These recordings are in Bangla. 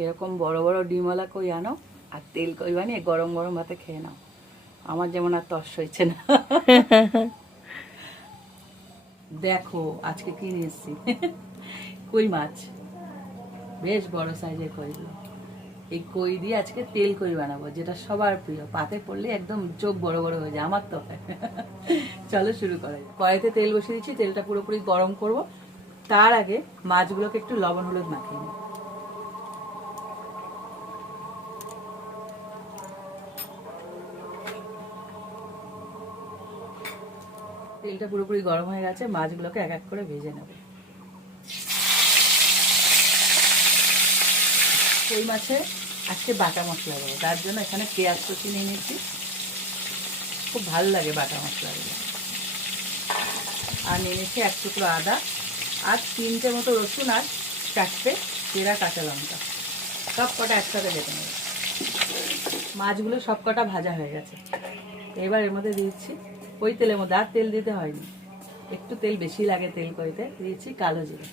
এরকম বড় বড় ডিমওয়ালা কই আনো আর তেল কই বানিয়ে গরম গরম ভাতে খেয়ে নাও। আমার যেমন আর তর্স হচ্ছে না। দেখো আজকে কি নিয়ে এসেছি, কই মাছ, বেশ বড় সাইজের কইগুলো। এই কই দিয়ে আজকে তেল কই বানাবো, যেটা সবার প্রিয়। পাতে পড়লে একদম চোখ বড় বড় হয়ে যায়, আমার তো হয়। চলো শুরু করা যাক। কড়াইতে তেল বসিয়ে দিচ্ছি, তেলটা পুরোপুরি গরম করব। তার আগে মাছগুলোকে একটু লবণ হলুদ মাখিয়ে নিই। তেলটা পুরোপুরি গরম হয়ে গেছে, মাছগুলোকে এক এক করে ভেজে নেব। কই মাছে আজকে বাটা মশলা দেবো, তার জন্য এখানে পেঁয়াজ কুচি নিয়ে নিচ্ছি। খুব ভালো লাগে বাটা মশলাগুলো। আর নিয়ে নিচ্ছি এক টুকরো আদা, আর 3টে মতো রসুন, আর 4টে চেরা কাঁচা লঙ্কা। সব কটা একসাথে বেটে নেব। মাছগুলো সব কটা ভাজা হয়ে গেছে। এবার এর মধ্যে দিচ্ছি, ওই তেলের মধ্যে আর তেল দিতে হয়নি, একটু তেল বেশি লাগে তেল কইতে, দিয়েছি কালো জিরে।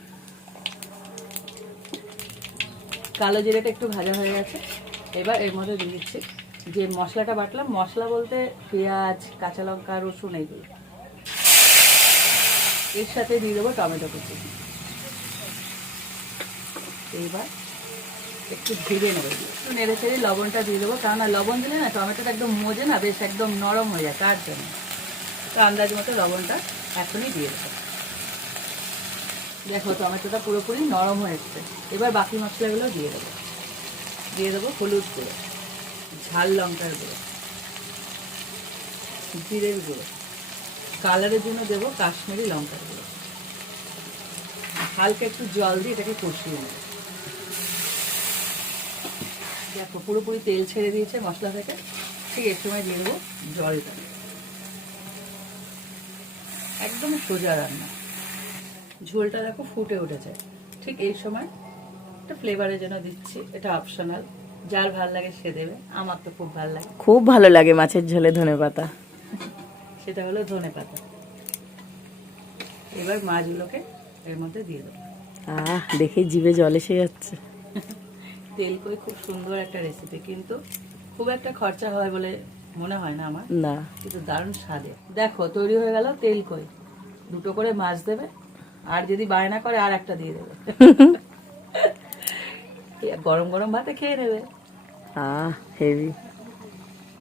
কালো জিরেটা একটু ভাজা হয়ে গেছে। এবার এর মধ্যে দিয়ে দিচ্ছি যে মশলাটা বাটলাম, মশলা বলতে পেঁয়াজ, কাঁচা লঙ্কা, রসুন, এইগুলো। এর সাথে দিয়ে দেবো টমেটো কুচি। এইবার একটু ভেজে নেবো, একটু নেড়ে চেড়ে লবণটা দিয়ে দেবো, কেননা লবণ দিলে না টমেটোটা একদম মজে না, বেশ একদম নরম হয়ে যায়, তার জন্য। তো আন্দাজ মতো লবণটা এখনই দিয়ে দেবো। দেখো টমেটোটা পুরোপুরি নরম হয়ে এসছে। এবার বাকি মশলাগুলো দিয়ে দেবো। দিয়ে দেবো হলুদ গুঁড়ো, ঝাল লঙ্কার গুঁড়ো, জিরের গুঁড়ো, কালারের জন্য দেবো কাশ্মীরি লঙ্কার গুঁড়ো। হালকা একটু জল দিয়ে এটাকে কষিয়ে নেব। দেখো পুরোপুরি তেল ছেড়ে দিয়েছে মশলা থেকে, ঠিক এই সময় দিয়ে দেবো জলটা। একদম সোজা রান্না, ঝোলটা দেখো ফুটে উঠেছে। ঠিক এই সময় একটা ফ্লেভারের জন্য দিচ্ছি, এটা অপশনাল, যার ভালো লাগে সে দেবে, আমার তো খুব ভালো লাগে। খুব ভালো লাগে মাছের ঝোলে ধনেপাতা। সেটা হলো ধনেপাতা। এবার মাছগুলোকে এর মধ্যে দিয়ে দেবো। দেখে জিভে জল এসে যাচ্ছে। তেল কই খুব সুন্দর একটা রেসিপি, কিন্তু খুব একটা খরচা হয় বলে মনে হয় না আমার, না, কিন্তু দারুণ স্বাদে। দেখো তৈরি হয়ে গেল তেল কই। 2টো করে মাছ দেবে, আর যদি বায়না করে আর একটা দিয়ে দেবে। গরম গরম ভাতে খেয়ে নেবে। হেভি।